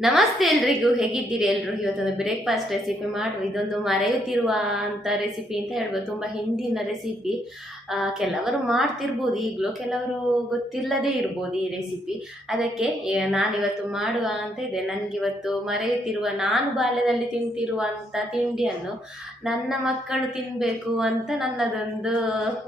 ನಮಸ್ತೆ ಎಲ್ರಿಗೂ, ಹೇಗಿದ್ದೀರಿ ಎಲ್ಲರೂ ಇವತ್ತೊಂದು ಬ್ರೇಕ್ಫಾಸ್ಟ್ ರೆಸಿಪಿ ಮಾಡುವ ಇದೊಂದು ಮರೆಯುತ್ತಿರುವ ಅಂತ ರೆಸಿಪಿ ಅಂತ ಹೇಳ್ಬೋದು. ತುಂಬ ಹಿಂದಿನ ರೆಸಿಪಿ ಕೆಲವರು ಮಾಡ್ತಿರ್ಬೋದು, ಈಗಲೂ ಕೆಲವರು ಗೊತ್ತಿಲ್ಲದೇ ಇರ್ಬೋದು ಈ ರೆಸಿಪಿ ಅದಕ್ಕೆ ನಾನು ನಾನಿವತ್ತು ಮಾಡುವ ಅಂತ ಇದೆ. ನನಗಿವತ್ತು ಮರೆಯುತ್ತಿರುವ, ನಾನು ಬಾಲ್ಯದಲ್ಲಿ ತಿಂತಿರುವಂಥ ತಿಂಡಿಯನ್ನು ನನ್ನ ಮಕ್ಕಳು ತಿನ್ನಬೇಕು ಅಂತ ನನ್ನದೊಂದು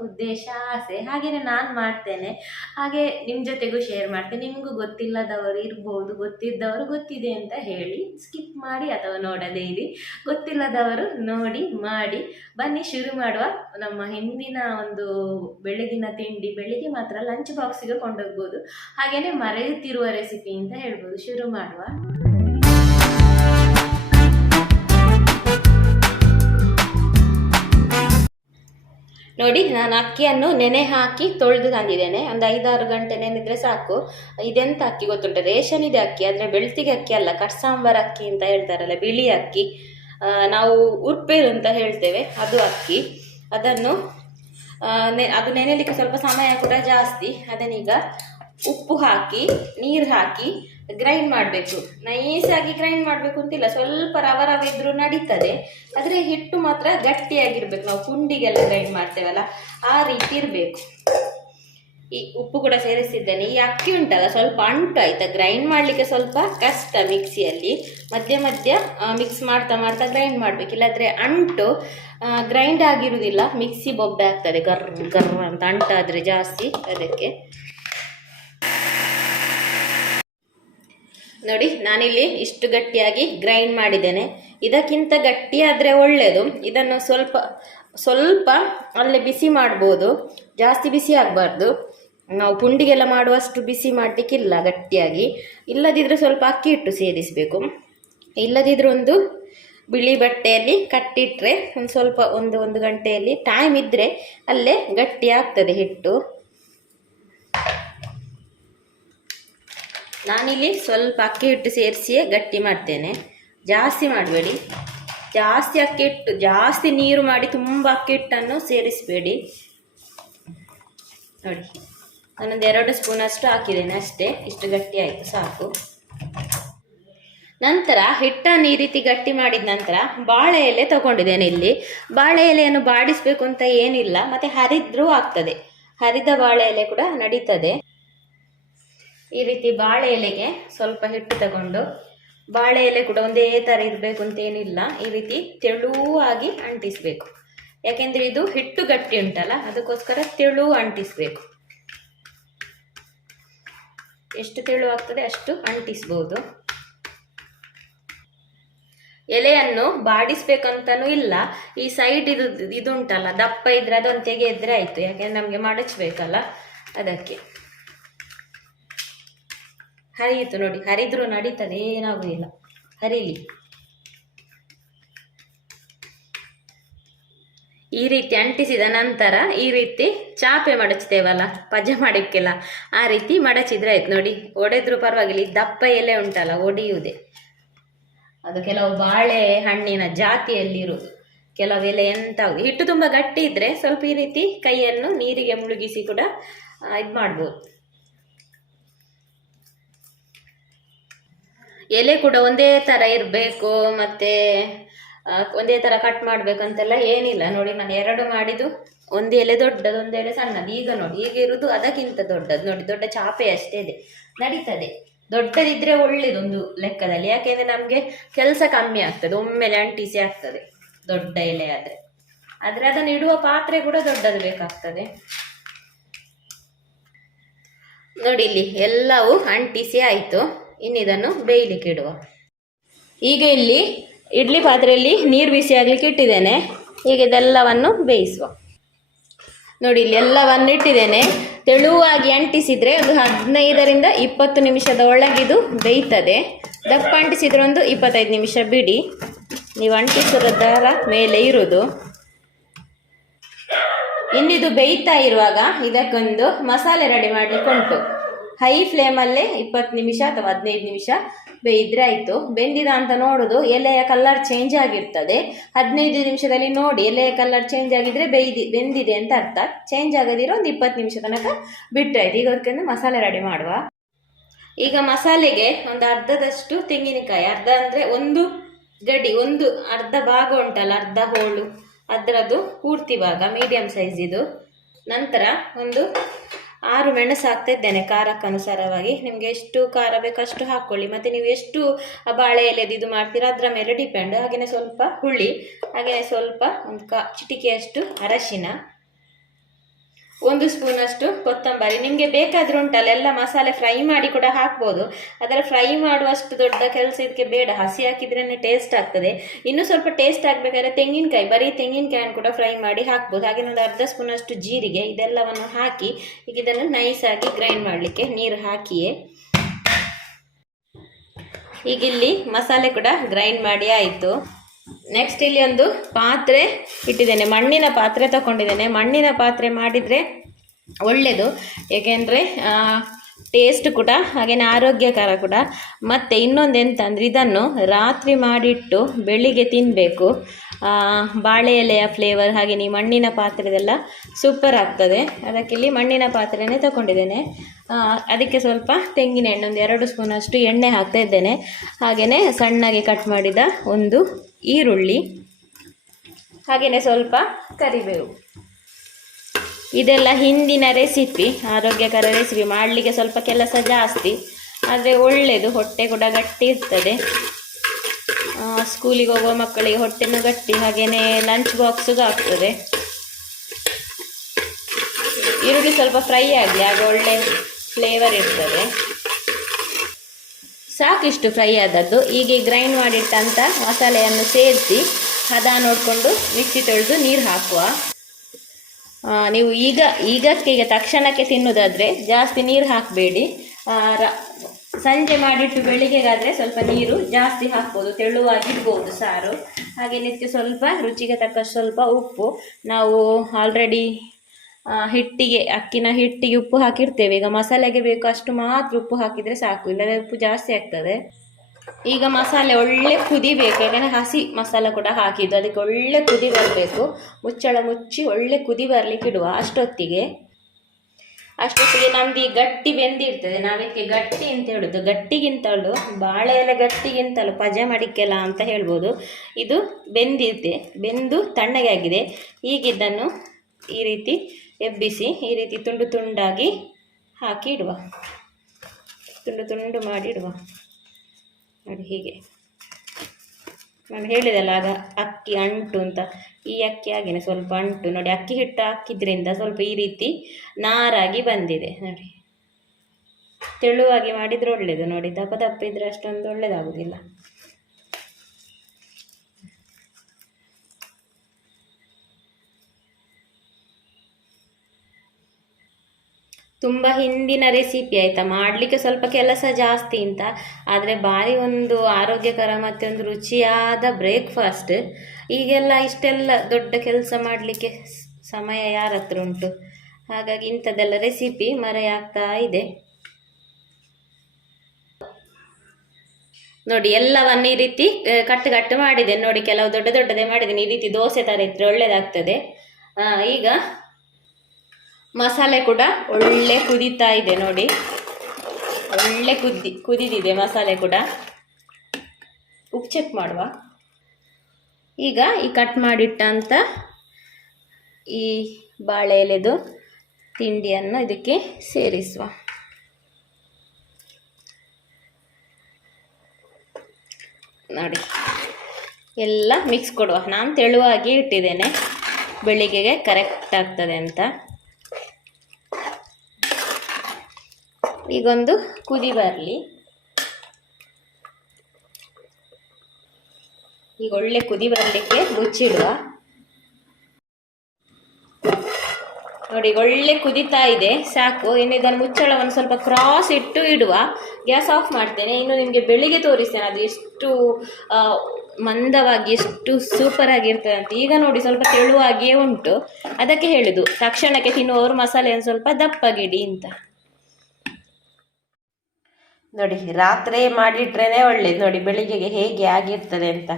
ಉದ್ದೇಶ, ಆಸೆ. ಹಾಗೆಯೇ ನಾನು ಮಾಡ್ತೇನೆ. ಹಾಗೆ ನಿಮ್ಮ ಜೊತೆಗೂ ಶೇರ್ ಮಾಡ್ತೇನೆ. ನಿಮಗೂ ಗೊತ್ತಿಲ್ಲದವರು ಇರ್ಬೋದು, ಗೊತ್ತಿದ್ದವರು ಗೊತ್ತಿದೆ ಅಂತ ಹೇಳಿ ಸ್ಕಿಪ್ ಮಾಡಿ ಅಥವಾ ನೋಡದೇ ಇರಿ. ಗೊತ್ತಿಲ್ಲದವರು ನೋಡಿ, ಮಾಡಿ. ಬನ್ನಿ, ಶುರು ಮಾಡುವ ನಮ್ಮ ಹಿಂದಿನ ಒಂದು ಬೆಳಗಿನ ತಿಂಡಿ. ಬೆಳಿಗ್ಗೆ ಮಾತ್ರ ಲಂಚ್ ಬಾಕ್ಸಿಗೆ ಕೊಂಡೋಗ್ಬೋದು. ಹಾಗೆಯೇ ಮರೆಯುತ್ತಿರುವ ರೆಸಿಪಿ ಅಂತ ಹೇಳ್ಬೋದು. ಶುರು ಮಾಡುವ. ನೋಡಿ, ನಾನು ಅಕ್ಕಿಯನ್ನು ನೆನೆ ಹಾಕಿ ತೊಳೆದು ತಂದಿದ್ದೇನೆ. ಒಂದು ಐದಾರು ಗಂಟೆ ನೆನೆದ್ರೆ ಸಾಕು. ಇದೆಂತ ಅಕ್ಕಿ ಗೊತ್ತುಂಟ? ರೇಷನ್ ಇದೆ ಅಕ್ಕಿ, ಆದರೆ ಬೆಳ್ತಿಗೆ ಅಕ್ಕಿ ಅಲ್ಲ. ಕಟ್ ಸಾಂಬಾರ್ ಅಕ್ಕಿ ಅಂತ ಹೇಳ್ತಾರಲ್ಲ, ಬಿಳಿ ಅಕ್ಕಿ. ನಾವು ಉರ್ಪೇರು ಅಂತ ಹೇಳ್ತೇವೆ, ಅದು ಅಕ್ಕಿ. ಅದನ್ನು ಅದು ನೆನೆಯಲಿಕ್ಕೆ ಸ್ವಲ್ಪ ಸಮಯ ಕೂಡ ಜಾಸ್ತಿ. ಅದನ್ನೀಗ ಉಪ್ಪು ಹಾಕಿ, ನೀರು ಹಾಕಿ ಗ್ರೈಂಡ್ ಮಾಡಬೇಕು. ನೈಸಾಗಿ ಗ್ರೈಂಡ್ ಮಾಡಬೇಕು ಅಂತಿಲ್ಲ. ಸ್ವಲ್ಪ ರವ ರವೆ ಇದ್ರೂ ನಡೀತದೆ. ಆದರೆ ಹಿಟ್ಟು ಮಾತ್ರ ಗಟ್ಟಿಯಾಗಿರ್ಬೇಕು. ನಾವು ಪುಂಡಿಗೆಲ್ಲ ಗ್ರೈಂಡ್ ಮಾಡ್ತೇವಲ್ಲ, ಆ ರೀತಿ ಇರಬೇಕು. ಈ ಉಪ್ಪು ಕೂಡ ಸೇರಿಸಿದ್ದೇನೆ. ಈ ಅಕ್ಕಿ ಉಂಟಲ್ಲ, ಸ್ವಲ್ಪ ಅಂಟು ಆಯ್ತಾ? ಗ್ರೈಂಡ್ ಮಾಡಲಿಕ್ಕೆ ಸ್ವಲ್ಪ ಕಷ್ಟ ಮಿಕ್ಸಿಯಲ್ಲಿ. ಮಧ್ಯ ಮಧ್ಯ ಮಿಕ್ಸ್ ಮಾಡ್ತಾ ಮಾಡ್ತಾ ಗ್ರೈಂಡ್ ಮಾಡಬೇಕು. ಇಲ್ಲಾದರೆ ಅಂಟು ಗ್ರೈಂಡ್ ಆಗಿರುವುದಿಲ್ಲ. ಮಿಕ್ಸಿ ಬೊಬ್ಬೆ ಆಗ್ತದೆ. ಗರ್ ಗರ್ ಅಂತ ಅಂಟಾದರೆ ಜಾಸ್ತಿ. ಅದಕ್ಕೆ ನೋಡಿ, ನಾನಿಲ್ಲಿ ಇಷ್ಟು ಗಟ್ಟಿಯಾಗಿ ಗ್ರೈಂಡ್ ಮಾಡಿದ್ದೇನೆ. ಇದಕ್ಕಿಂತ ಗಟ್ಟಿಯಾದರೆ ಒಳ್ಳೆಯದು ಇದನ್ನು ಸ್ವಲ್ಪ ಸ್ವಲ್ಪ ಅಲ್ಲೇ ಬಿಸಿ ಮಾಡ್ಬೋದು. ಜಾಸ್ತಿ ಬಿಸಿ ಆಗಬಾರ್ದು. ನಾವು ಪುಂಡಿಗೆಲ್ಲ ಮಾಡುವಷ್ಟು ಬಿಸಿ ಮಾಡಲಿಕ್ಕಿಲ್ಲ ಗಟ್ಟಿಯಾಗಿ. ಇಲ್ಲದಿದ್ದರೆ ಸ್ವಲ್ಪ ಅಕ್ಕಿ ಹಿಟ್ಟು ಸೇರಿಸಬೇಕು ಇಲ್ಲದಿದ್ದರೆ ಒಂದು ಬಿಳಿ ಬಟ್ಟೆಯಲ್ಲಿ ಕಟ್ಟಿಟ್ಟರೆ ಒಂದು ಸ್ವಲ್ಪ, ಒಂದು ಒಂದು ಗಂಟೆಯಲ್ಲಿ ಟೈಮ್ ಇದ್ದರೆ ಅಲ್ಲೇ ಗಟ್ಟಿ ಆಗ್ತದೆ ಹಿಟ್ಟು. ನಾನಿಲ್ಲಿ ಸ್ವಲ್ಪ ಅಕ್ಕಿ ಹಿಟ್ಟು ಸೇರಿಸಿಯೇ ಗಟ್ಟಿ ಮಾಡ್ತೇನೆ. ಜಾಸ್ತಿ ಮಾಡಬೇಡಿ. ಜಾಸ್ತಿ ಅಕ್ಕಿ ಹಿಟ್ಟು, ಜಾಸ್ತಿ ನೀರು ಮಾಡಿ ತುಂಬ ಅಕ್ಕಿ ಹಿಟ್ಟನ್ನು ಸೇರಿಸಬೇಡಿ. ನೋಡಿ, ನಾನೊಂದು ಎರಡು ಸ್ಪೂನಷ್ಟು ಹಾಕಿದ್ದೇನೆ ಅಷ್ಟೇ. ಇಷ್ಟು ಗಟ್ಟಿ ಆಯಿತು, ಸಾಕು. ನಂತರ ಹಿಟ್ಟನ್ನು ಈ ರೀತಿ ಗಟ್ಟಿ ಮಾಡಿದ ನಂತರ ಬಾಳೆ ಎಲೆ ತಗೊಂಡಿದ್ದೇನೆ ಇಲ್ಲಿ. ಬಾಳೆ ಎಲೆಯನ್ನು ಬಾಡಿಸ್ಬೇಕು ಅಂತ ಏನಿಲ್ಲ, ಮತ್ತೆ ಹರಿದ್ರೂ ಆಗ್ತದೆ. ಹರಿದ ಬಾಳೆ ಎಲೆ ಕೂಡ ನಡೀತದೆ. ಈ ರೀತಿ ಬಾಳೆ ಎಲೆಗೆ ಸ್ವಲ್ಪ ಹಿಟ್ಟು ತಗೊಂಡು ಬಾಳೆ ಎಲೆ ಕೂಡ ಒಂದೇ ಥರ ಇರಬೇಕು ಅಂತ ಏನಿಲ್ಲ. ಈ ರೀತಿ ತೆಳುವಾಗಿ ಅಂಟಿಸ್ಬೇಕು. ಯಾಕೆಂದರೆ ಇದು ಹಿಟ್ಟು ಗಟ್ಟಿ ಉಂಟಲ್ಲ, ಅದಕ್ಕೋಸ್ಕರ ತೆಳು ಅಂಟಿಸ್ಬೇಕು. ಎಷ್ಟು ತೆಳು ಆಗ್ತದೆ ಅಷ್ಟು ಅಂಟಿಸ್ಬೋದು. ಎಲೆಯನ್ನು ಬಾಡಿಸ್ಬೇಕಂತನೂ ಇಲ್ಲ, ಈ ಸೈಡ್ ಇದು ಇದುಂಟಲ್ಲ ದಪ್ಪ ಇದ್ರೆ ಅದೊಂದು ತೆಗೆದ್ರೆ ಆಯಿತು, ಯಾಕೆಂದ್ರೆ ನಮಗೆ ಮಡಚಬೇಕಲ್ಲ, ಅದಕ್ಕೆ. ಹರಿಯಿತು ನೋಡಿ, ಹರಿದ್ರು ನಡೀತದೆ ಏನಾಗುದಿಲ್ಲ. ಹರಿಲಿ. ಈ ರೀತಿ ಅಂಟಿಸಿದ ನಂತರ ಈ ರೀತಿ ಚಾಪೆ ಮಡಚ್ತೇವಲ್ಲ, ಪಜೆ ಮಾಡಕ್ಕೆಲ್ಲ. ಆ ರೀತಿ ಮಡಚಿದ್ರೆ ಆಯ್ತು ನೋಡಿ, ಒಡೆದ್ರು ಪರವಾಗಿಲ್ಲ, ಈ ದಪ್ಪ ಎಲೆ ಉಂಟಲ್ಲ, ಒಡೆಯುವುದೇ. ಅದು ಕೆಲವು ಬಾಳೆ ಹಣ್ಣಿನ ಜಾತಿಯಲ್ಲಿರುವುದು ಕೆಲವು ಎಲೆ ಎಂತ ಹಿಟ್ಟು ತುಂಬ ಗಟ್ಟಿ ಇದ್ರೆ ಸ್ವಲ್ಪ ಈ ರೀತಿ ಕೈಯನ್ನು ನೀರಿಗೆ ಮುಳುಗಿಸಿ ಕೂಡ ಇದು ಮಾಡ್ಬೋದು ಎಲೆ ಕೂಡ ಒಂದೇ ಥರ ಇರಬೇಕು, ಮತ್ತೆ ಒಂದೇ ಥರ ಕಟ್ ಮಾಡಬೇಕಂತೆಲ್ಲ ಏನಿಲ್ಲ. ನೋಡಿ, ನಾನು ಎರಡು ಮಾಡಿದ್ದು. ಒಂದು ಎಲೆ ದೊಡ್ಡದು, ಒಂದು ಎಲೆ ಸಣ್ಣದು. ಈಗ ನೋಡಿ, ಈಗ ಇರೋದು ಅದಕ್ಕಿಂತ ದೊಡ್ಡದು. ನೋಡಿ, ದೊಡ್ಡ ಚಾಪೆ ಅಷ್ಟೇ ಇದೆ. ನಡೀತದೆ. ದೊಡ್ಡದಿದ್ರೆ ಒಳ್ಳೇದೊಂದು ಲೆಕ್ಕದಲ್ಲಿ. ಯಾಕೆಂದರೆ ನಮಗೆ ಕೆಲಸ ಕಮ್ಮಿ ಆಗ್ತದೆ. ಒಮ್ಮೆಲೆ ಅಂಟಿಸಿ ಆಗ್ತದೆ. ದೊಡ್ಡ ಎಲೆ ಆದರೆ. ಆದರೆ ಅದನ್ನು ಇಡುವ ಪಾತ್ರೆ ಕೂಡ ದೊಡ್ಡದು ಬೇಕಾಗ್ತದೆ. ನೋಡಿ, ಇಲ್ಲಿ ಎಲ್ಲವೂ ಅಂಟಿಸಿ ಆಯಿತು. ಇನ್ನಿದನ್ನು ಬೇಯಲಿಕ್ಕೆ ಇಡುವ. ಈಗ ಇಲ್ಲಿ ಇಡ್ಲಿ ಪಾತ್ರೆಯಲ್ಲಿ ನೀರು ಬಿಸಿ ಆಗಲಿಕ್ಕೆ ಇಟ್ಟಿದ್ದೇನೆ. ಈಗ ಇದೆಲ್ಲವನ್ನು ಬೇಯಿಸುವ. ನೋಡಿ, ಇಲ್ಲಿ ಎಲ್ಲವನ್ನು ಇಟ್ಟಿದ್ದೇನೆ. ತೆಳುವಾಗಿ ಅಂಟಿಸಿದರೆ ಒಂದು ಹದಿನೈದರಿಂದ ಇಪ್ಪತ್ತು ನಿಮಿಷದ ಒಳಗಿದು ಬೇಯ್ತದೆ. ದಪ್ಪ ಅಂಟಿಸಿದ್ರೆ ಒಂದು ಇಪ್ಪತ್ತೈದು ನಿಮಿಷ ಬಿಡಿ. ನೀವು ಅಂಟಿಸೋದರ ಮೇಲೆ ಇರುವುದು ಇನ್ನಿದು ಬೇಯ್ತಾ ಇರುವಾಗ ಇದಕ್ಕೊಂದು ಮಸಾಲೆ ರೆಡಿ ಮಾಡಲಿಕ್ಕೆ ಉಂಟು ಹೈ ಫ್ಲೇಮಲ್ಲೇ ಇಪ್ಪತ್ತು ನಿಮಿಷ ಅಥವಾ ಹದಿನೈದು ನಿಮಿಷ ಬೇಯಿದ್ರೆ ಆಯಿತು. ಬೆಂದಿದ ಅಂತ ನೋಡೋದು, ಎಲೆಯ ಕಲರ್ ಚೇಂಜ್ ಆಗಿರ್ತದೆ. ಹದಿನೈದು ನಿಮಿಷದಲ್ಲಿ ನೋಡಿ, ಎಲೆಯ ಕಲರ್ ಚೇಂಜ್ ಆಗಿದ್ರೆ ಬೇಯ್ದಿ, ಬೆಂದಿದೆ ಅಂತ ಅರ್ಥ. ಚೇಂಜ್ ಆಗದಿರೋ ಒಂದು ಇಪ್ಪತ್ತು ನಿಮಿಷ ತನಕ ಬಿಟ್ಟರೆ ಆಯ್ತು. ಈಗ ಅದಕ್ಕೆ ಮಸಾಲೆ ರೆಡಿ ಮಾಡುವ. ಈಗ ಮಸಾಲೆಗೆ ಒಂದು ಅರ್ಧದಷ್ಟು ತೆಂಗಿನಕಾಯಿ, ಅರ್ಧ ಅಂದರೆ ಒಂದು ಗಡಿ ಒಂದು ಅರ್ಧ ಭಾಗ ಉಂಟಲ್ಲ, ಅರ್ಧ ಹೋಳು. ಅದರದ್ದು ಪೂರ್ತಿ ಭಾಗ ಮೀಡಿಯಂ ಸೈಜ್ ಇದು. ನಂತರ ಒಂದು ಆರು ಮೆಣಸು ಹಾಕ್ತಾ ಇದ್ದೇನೆ ಖಾರಕ್ಕೆ ಅನುಸಾರವಾಗಿ ನಿಮಗೆ ಎಷ್ಟು ಖಾರ ಬೇಕು ಅಷ್ಟು ಹಾಕ್ಕೊಳ್ಳಿ. ಮತ್ತು ನೀವು ಎಷ್ಟು ಬಾಳೆ ಎಲೆದು ಇದು ಮಾಡ್ತೀರಾ, ಅದರ ಮೇಲೆ ಡಿಪೆಂಡ್ ಹಾಗೆಯೇ ಸ್ವಲ್ಪ ಹುಳಿ ಹಾಗೆಯೇ ಸ್ವಲ್ಪ ಒಂದು ಕಾ ಚಿಟಿಕೆಯಷ್ಟು ಅರಶಿನ. ಒಂದು ಸ್ಪೂನಷ್ಟು ಕೊತ್ತಂಬರಿ. ನಿಮಗೆ ಬೇಕಾದರೂ ಉಂಟಲ್ಲ, ಎಲ್ಲ ಮಸಾಲೆ ಫ್ರೈ ಮಾಡಿ ಕೂಡ ಹಾಕ್ಬೋದು. ಅದರ ಫ್ರೈ ಮಾಡುವಷ್ಟು ದೊಡ್ಡ ಕೆಲಸ ಇದಕ್ಕೆ ಬೇಡ. ಹಸಿ ಹಾಕಿದ್ರೇ ಟೇಸ್ಟ್ ಆಗ್ತದೆ. ಇನ್ನೂ ಸ್ವಲ್ಪ ಟೇಸ್ಟ್ ಆಗಬೇಕಾದ್ರೆ ತೆಂಗಿನಕಾಯಿ, ಬರೀ ತೆಂಗಿನಕಾಯನ್ನು ಕೂಡ ಫ್ರೈ ಮಾಡಿ ಹಾಕ್ಬೋದು. ಹಾಗೆ ಒಂದು ಅರ್ಧ ಸ್ಪೂನಷ್ಟು ಜೀರಿಗೆ, ಇದೆಲ್ಲವನ್ನು ಹಾಕಿ, ಈಗ ಇದನ್ನು ನೈಸ್ ಆಗಿ ಗ್ರೈಂಡ್ ಮಾಡಲಿಕ್ಕೆ ನೀರು ಹಾಕಿಯೇ. ಈಗ ಇಲ್ಲಿ ಮಸಾಲೆ ಕೂಡ ಗ್ರೈಂಡ್ ಮಾಡಿ ಆಯಿತು. ನೆಕ್ಸ್ಟ್ ಇಲ್ಲಿ ಒಂದು ಪಾತ್ರೆ ಇಟ್ಟಿದ್ದೇನೆ. ಮಣ್ಣಿನ ಪಾತ್ರೆ ತಗೊಂಡಿದ್ದೇನೆ. ಮಣ್ಣಿನ ಪಾತ್ರೆ ಮಾಡಿದರೆ ಒಳ್ಳೆಯದು ಏಕೆಂದರೆ ಟೇಸ್ಟ್ ಕೂಡ, ಹಾಗೇನೆ ಆರೋಗ್ಯಕರ ಕೂಡ. ಮತ್ತು ಇನ್ನೊಂದು ಅಂದರೆ ಇದನ್ನು ರಾತ್ರಿ ಮಾಡಿಟ್ಟು ಬೆಳಿಗ್ಗೆ ತಿನ್ನಬೇಕು ಬಾಳೆ ಎಲೆಯ ಫ್ಲೇವರ್ ಹಾಗೆ ಈ ಮಣ್ಣಿನ ಪಾತ್ರೆದೆಲ್ಲ ಸೂಪರ್ ಆಗ್ತದೆ. ಅದಕ್ಕೆ ಇಲ್ಲಿ ಮಣ್ಣಿನ ಪಾತ್ರೆನೇ ತಗೊಂಡಿದ್ದೇನೆ. ಅದಕ್ಕೆ ಸ್ವಲ್ಪ ತೆಂಗಿನ ಎಣ್ಣೆ, ಒಂದು ಎರಡು ಸ್ಪೂನಷ್ಟು ಎಣ್ಣೆ ಹಾಕ್ತಾ ಇದ್ದೇನೆ. ಹಾಗೆಯೇ ಸಣ್ಣಗೆ ಕಟ್ ಮಾಡಿದ ಒಂದು ಈರುಳ್ಳಿ ಹಾಗೆಯೇ ಸ್ವಲ್ಪ ಕರಿಬೇವು. ಇದೆಲ್ಲ ಹಿಂದಿನ ರೆಸಿಪಿ ಆರೋಗ್ಯಕರ ರೆಸಿಪಿ ಮಾಡಲಿಕ್ಕೆ ಸ್ವಲ್ಪ ಕೆಲಸ ಜಾಸ್ತಿ, ಆದರೆ ಒಳ್ಳೆಯದು ಹೊಟ್ಟೆ ಕೂಡ ಗಟ್ಟಿ ಇರ್ತದೆ. ಸ್ಕೂಲಿಗೆ ಹೋಗುವ ಮಕ್ಕಳಿಗೆ ಹೊಟ್ಟೆನೂ ಗಟ್ಟಿ. ಹಾಗೆಯೇ ಲಂಚ್ ಬಾಕ್ಸಿಗೂ ಆಗ್ತದೆ. ಈರುಳ್ಳಿ ಸ್ವಲ್ಪ ಫ್ರೈ ಆಗಲಿ, ಆಗ ಒಳ್ಳೆ ಫ್ಲೇವರ್ ಇರ್ತದೆ. ಸಾಕಿಷ್ಟು ಫ್ರೈ ಆದದ್ದು. ಹೀಗೆ ಗ್ರೈಂಡ್ ಮಾಡಿಟ್ಟಂಥ ಮಸಾಲೆಯನ್ನು ಸೇರಿಸಿ ಹದ ನೋಡಿಕೊಂಡು ಮಿಕ್ಸಿ ತೊಳೆದು ನೀರು ಹಾಕುವ. ನೀವು ಈಗ ಈಗಕ್ಕೆ ಈಗ ತಕ್ಷಣಕ್ಕೆ ತಿನ್ನೋದಾದರೆ ಜಾಸ್ತಿ ನೀರು ಹಾಕಬೇಡಿ. ಸಂಜೆ ಮಾಡಿಟ್ಟು ಬೆಳಿಗ್ಗೆಗಾದರೆ ಸ್ವಲ್ಪ ನೀರು ಜಾಸ್ತಿ ಹಾಕ್ಬೋದು ತೆಳುವಾಗಿಡ್ಬೋದು ಸಾರು. ಹಾಗೆ ಇದಕ್ಕೆ ಸ್ವಲ್ಪ ರುಚಿಗೆ ತಕ್ಕಷ್ಟು ಸ್ವಲ್ಪ ಉಪ್ಪು. ನಾವು ಆಲ್ರೆಡಿ ಹಿಟ್ಟಿಗೆ, ಅಕ್ಕಿನ ಹಿಟ್ಟಿಗೆ ಉಪ್ಪು ಹಾಕಿರ್ತೇವೆ. ಈಗ ಮಸಾಲೆಗೆ ಬೇಕು ಅಷ್ಟು ಮಾತ್ರ ಉಪ್ಪು ಹಾಕಿದರೆ ಸಾಕು ಇಲ್ಲದೆ ಉಪ್ಪು ಜಾಸ್ತಿ ಆಗ್ತದೆ. ಈಗ ಮಸಾಲೆ ಒಳ್ಳೆ ಕುದಿಬೇಕು ಯಾಕಂದರೆ ಹಸಿ ಮಸಾಲೆ ಕೂಡ ಹಾಕಿದ್ದು. ಅದಕ್ಕೆ ಒಳ್ಳೆ ಕುದಿ ಬರಬೇಕು. ಮುಚ್ಚಳ ಮುಚ್ಚಿ ಒಳ್ಳೆ ಕುದಿ ಬರಲಿಕ್ಕೆ ಇಡುವ ಅಷ್ಟೊತ್ತಿಗೆ. ಅಷ್ಟೊತ್ತಿಗೆ ನಮ್ದು ಈ ಗಟ್ಟಿ ಬೆಂದಿರ್ತದೆ. ನಾವಕ್ಕೆ ಗಟ್ಟಿ ಅಂತ ಹೇಳೋದು. ಗಟ್ಟಿಗಿಂತಲೂ, ಬಾಳೆ ಎಲೆ ಗಟ್ಟಿಗಿಂತಲೂ ಪಜೆ ಮಡಿಕೆಲ್ಲ ಅಂತ ಹೇಳ್ಬೋದು. ಇದು ಬೆಂದಿದೆ ಬೆಂದು ತಣ್ಣಗೆ ಆಗಿದೆ ಈಗಿದ್ದನ್ನು ಈ ರೀತಿ ಎಬ್ಬಿಸಿ ಈ ರೀತಿ ತುಂಡು ತುಂಡಾಗಿ ಹಾಕಿ ಇಡುವ ತುಂಡು ತುಂಡು ಮಾಡಿ ಇಡುವ ನೋಡಿ ಹೀಗೆ. ನಾನು ಹೇಳಿದೆಲ್ಲ ಆಗ ಅಕ್ಕಿ ಅಂಟು ಅಂತ. ಈ ಅಕ್ಕಿ ಹಾಗೆಯೇ ಸ್ವಲ್ಪ ಅಂಟು. ನೋಡಿ ಅಕ್ಕಿ ಹಿಟ್ಟು ಹಾಕಿದ್ರಿಂದ ಸ್ವಲ್ಪ ಈ ರೀತಿ ನಾರಾಗಿ ಬಂದಿದೆ. ನೋಡಿ. ತೆಳುವಾಗಿ ಮಾಡಿದರೆ ಒಳ್ಳೆಯದು ನೋಡಿ ದಪ್ಪ ದಪ್ಪ ಇದ್ರೆ ಅಷ್ಟೊಂದು ಒಳ್ಳೆಯದಾಗೋದಿಲ್ಲ ತುಂಬ ಹಿಂದಿನ ರೆಸಿಪಿ ಆಯಿತಾ? ಮಾಡಲಿಕ್ಕೆ ಸ್ವಲ್ಪ ಕೆಲಸ ಜಾಸ್ತಿ ಅಂತ. ಆದರೆ ಭಾರಿ ಒಂದು ಆರೋಗ್ಯಕರ ಮತ್ತು ಒಂದು ರುಚಿಯಾದ ಬ್ರೇಕ್ಫಾಸ್ಟ್ ಈಗೆಲ್ಲ ಇಷ್ಟೆಲ್ಲ ದೊಡ್ಡ ಕೆಲಸ ಮಾಡಲಿಕ್ಕೆ ಸಮಯ ಯಾರ ಹತ್ರ ಉಂಟು? ಹಾಗಾಗಿ ಇಂಥದ್ದೆಲ್ಲ ರೆಸಿಪಿ ಮರೆಯಾಗ್ತಾ ಇದೆ. ನೋಡಿ, ಎಲ್ಲವನ್ನು ಈ ರೀತಿ ಕಟ್ಟು ಕಟ್ಟು ಮಾಡಿದೆ ನೋಡಿ, ಕೆಲವು ದೊಡ್ಡ ದೊಡ್ಡದೇ ಮಾಡಿದ್ದೀನಿ. ಈ ರೀತಿ ದೋಸೆ ಥರ ಇದ್ರೆ ಒಳ್ಳೆಯದಾಗ್ತದೆ ಈಗ ಮಸಾಲೆ ಕೂಡ ಒಳ್ಳೆ ಕುದೀತಾ ಇದೆ ನೋಡಿ. ಒಳ್ಳೆ ಕುದ್ದಿ, ಕುದಿದಿದೆ ಮಸಾಲೆ ಕೂಡ. ಉಪ್ಪು ಚೆಕ್ ಮಾಡುವ. ಈಗ ಈ ಕಟ್ ಮಾಡಿಟ್ಟಂಥ ಈ ಬಾಳೆ ಎಲೆದು ತಿಂಡಿಯನ್ನು ಇದಕ್ಕೆ ಸೇರಿಸುವ. ನೋಡಿ, ಎಲ್ಲ ಮಿಕ್ಸ್ ಕೊಡುವ. ನಾನು ತೆಳುವಾಗಿ ಇಟ್ಟಿದ್ದೇನೆ. ಬೆಳಿಗ್ಗೆಗೆ ಕರೆಕ್ಟ್ ಆಗ್ತದೆ ಅಂತ. ಈಗೊಂದು ಕುದಿ ಬರಲಿ. ಈಗ ಒಳ್ಳೆ ಕುದಿ ಬರಲಿಕ್ಕೆ ಮುಚ್ಚಿಡುವ. ನೋಡಿ, ಒಳ್ಳೆ ಕುದಿತಾ ಇದೆ, ಸಾಕು. ಇನ್ನು ಇದನ್ನು ಮುಚ್ಚಳವನ್ನು ಸ್ವಲ್ಪ ಕ್ರಾಸ್ ಇಟ್ಟು ಇಡುವ. ಗ್ಯಾಸ್ ಆಫ್ ಮಾಡ್ತೇನೆ. ಇನ್ನು ನಿಮಗೆ ಬೆಳಿಗ್ಗೆ ತೋರಿಸ್ತೇನೆ. ಅದು ಎಷ್ಟು ಮಂದವಾಗಿ, ಎಷ್ಟು ಸೂಪರ್ ಆಗಿರ್ತದೆ ಅಂತ. ಈಗ ನೋಡಿ, ಸ್ವಲ್ಪ ತೆಳುವಾಗಿಯೇ ಉಂಟು. ಅದಕ್ಕೆ ಹೇಳುದು, ತಕ್ಷಣಕ್ಕೆ ತಿನ್ನುವವರು ಮಸಾಲೆಯನ್ನು ಸ್ವಲ್ಪ ದಪ್ಪಗಿಡಿ ಅಂತ. ನೋಡಿ, ರಾತ್ರಿ ಮಾಡಿಟ್ರೇ ಒಳ್ಳೇದು. ನೋಡಿ, ಬೆಳಿಗ್ಗೆಗೆ ಹೇಗೆ ಆಗಿರ್ತದೆ ಅಂತ.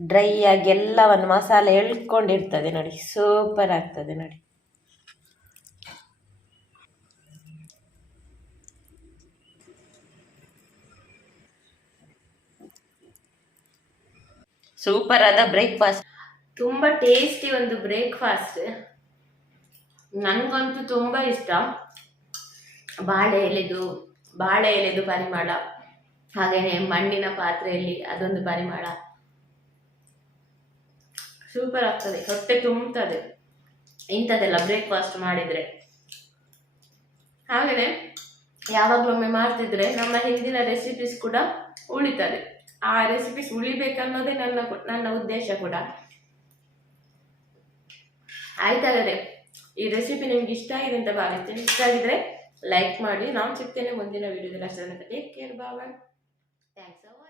ಡ್ರೈ ಆಗಿ ಎಲ್ಲವನ್ನು ಮಸಾಲೆ ಎಳ್ಕೊಂಡಿರ್ತದೆ ನೋಡಿ. ಸೂಪರ್ ಆಗ್ತದೆ ನೋಡಿ. ಸೂಪರ್ ಆದ ಬ್ರೇಕ್ಫಾಸ್ಟ್ ತುಂಬಾ ಟೇಸ್ಟಿ ಒಂದು ಬ್ರೇಕ್ಫಾಸ್ಟ್ ನನಗಂತೂ ತುಂಬಾ ಇಷ್ಟ. ಬಾಳೆ ಎಲೆದು ಬಾಳೆ ಎಲೆದು ಪರಿಮಳ ಹಾಗೆಯೇ ಮಣ್ಣಿನ ಪಾತ್ರೆಯಲ್ಲಿ ಅದೊಂದು ಪರಿಮಳ. ಸೂಪರ್ ಆಗ್ತದೆ, ಹೊಟ್ಟೆ ತುಂಬುತ್ತದೆ ಇಂಥದ್ದೆಲ್ಲ ಬ್ರೇಕ್ಫಾಸ್ಟ್ ಮಾಡಿದ್ರೆ. ಹಾಗೆಯೇ ಯಾವಾಗಲೊಮ್ಮೆ ಮಾಡ್ತಿದ್ರೆ ನಮ್ಮ ಹಿಂದಿನ ರೆಸಿಪೀಸ್ ಕೂಡ ಉಳಿತದೆ. ಆ ರೆಸಿಪೀಸ್ ಉಳಿಬೇಕನ್ನೋದೇ ನನ್ನ ನನ್ನ ಉದ್ದೇಶ ಕೂಡ. ಆಯ್ತಾಗದೆ, ಈ ರೆಸಿಪಿ ನಿಮ್ಗೆ ಇಷ್ಟ ಆಗಿದೆ ಅಂತ ಭಾವಿಸ್ತೀನಿ ಇಷ್ಟ ಆಗಿದ್ರೆ ಲೈಕ್ ಮಾಡಿ ನಾವು ಸಿಗ್ತೇನೆ ಮುಂದಿನ ವಿಡಿಯೋದಲ್ಲಿ ಅಷ್ಟೇ. Take care bye thanks